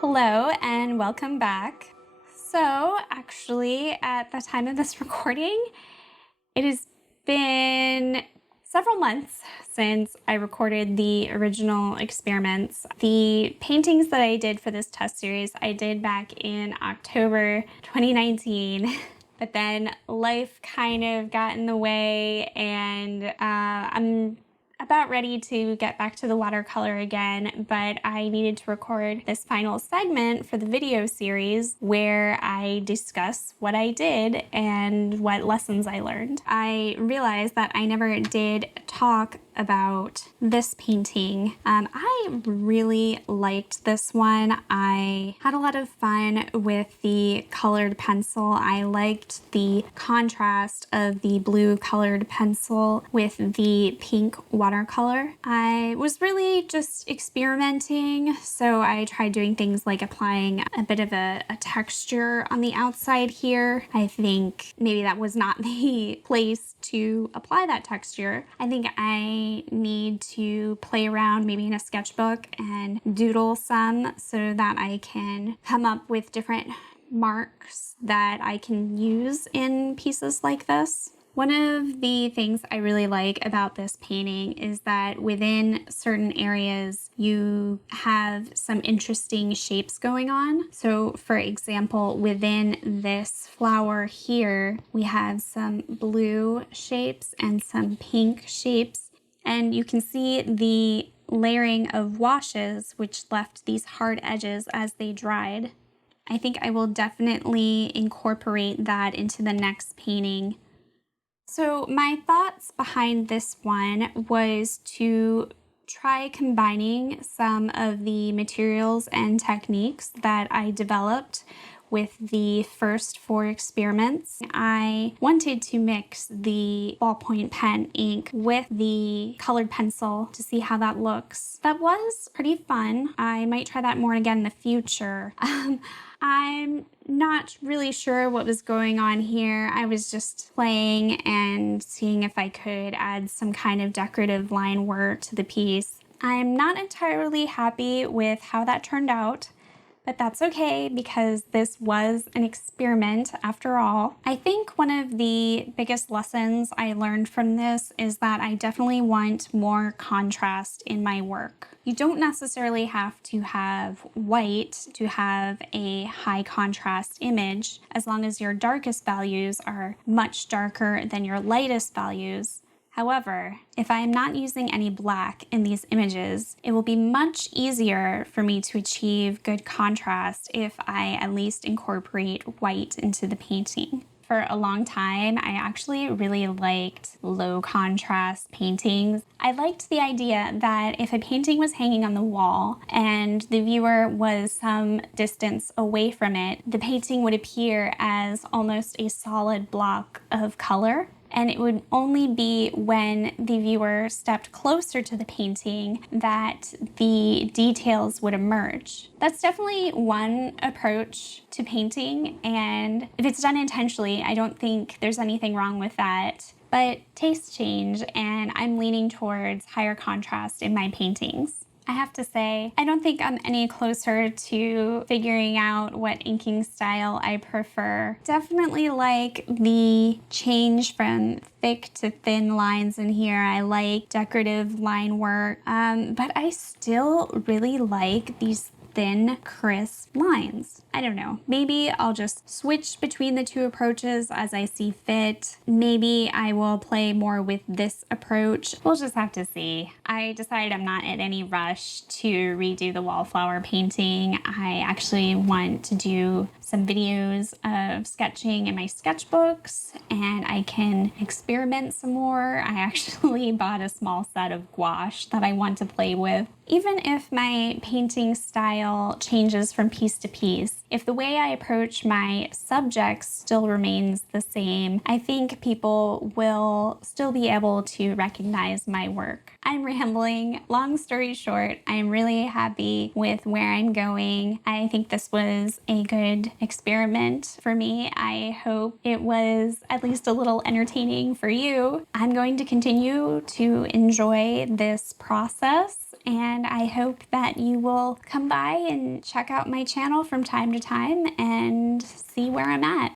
Hello and welcome back. So actually at the time of this recording, it has been several months since I recorded the original experiments. The paintings that I did for this test series, I did back in October 2019. But then life kind of got in the way and I'm about ready to get back to the watercolor again, but I needed to record this final segment for the video series where I discuss what I did and what lessons I learned. I realized that I never did talk about this painting. I really liked this one. I had a lot of fun with the colored pencil. I liked the contrast of the blue colored pencil with the pink watercolor. I was really just experimenting, so I tried doing things like applying a bit of a texture on the outside here. I think maybe that was not the place to apply that texture. I think I need to play around maybe in a sketchbook and doodle some so that I can come up with different marks that I can use in pieces like this. One of the things I really like about this painting is that within certain areas you have some interesting shapes going on. So for example, within this flower here, we have some blue shapes and some pink shapes. And you can see the layering of washes which left these hard edges as they dried. I think I will definitely incorporate that into the next painting. So my thoughts behind this one was to try combining some of the materials and techniques that I developed with the first 4 experiments. I wanted to mix the ballpoint pen ink with the colored pencil to see how that looks. That was pretty fun. I might try that more again in the future. I'm not really sure what was going on here. I was just playing and seeing if I could add some kind of decorative line work to the piece. I'm not entirely happy with how that turned out, but that's okay because this was an experiment after all. I think one of the biggest lessons I learned from this is that I definitely want more contrast in my work. You don't necessarily have to have white to have a high contrast image, as long as your darkest values are much darker than your lightest values. However, if I am not using any black in these images, it will be much easier for me to achieve good contrast if I at least incorporate white into the painting. For a long time, I actually really liked low contrast paintings. I liked the idea that if a painting was hanging on the wall and the viewer was some distance away from it, the painting would appear as almost a solid block of color. And it would only be when the viewer stepped closer to the painting that the details would emerge. That's definitely one approach to painting, and if it's done intentionally, I don't think there's anything wrong with that. But tastes change, and I'm leaning towards higher contrast in my paintings. I have to say, I don't think I'm any closer to figuring out what inking style I prefer. Definitely like the change from thick to thin lines in here. I like decorative line work, but I still really like these thin, crisp lines. I don't know, maybe I'll just switch between the 2 approaches as I see fit. Maybe I will play more with this approach. We'll just have to see. I decided I'm not in any rush to redo the wallflower painting. I actually want to do some videos of sketching in my sketchbooks and I can experiment some more. I actually bought a small set of gouache that I want to play with. Even if my painting style changes from piece to piece, if the way I approach my subjects still remains the same, I think people will still be able to recognize my work. I'm rambling. Long story short, I'm really happy with where I'm going. I think this was a good experiment for me. I hope it was at least a little entertaining for you. I'm going to continue to enjoy this process and and I hope that you will come by and check out my channel from time to time and see where I'm at.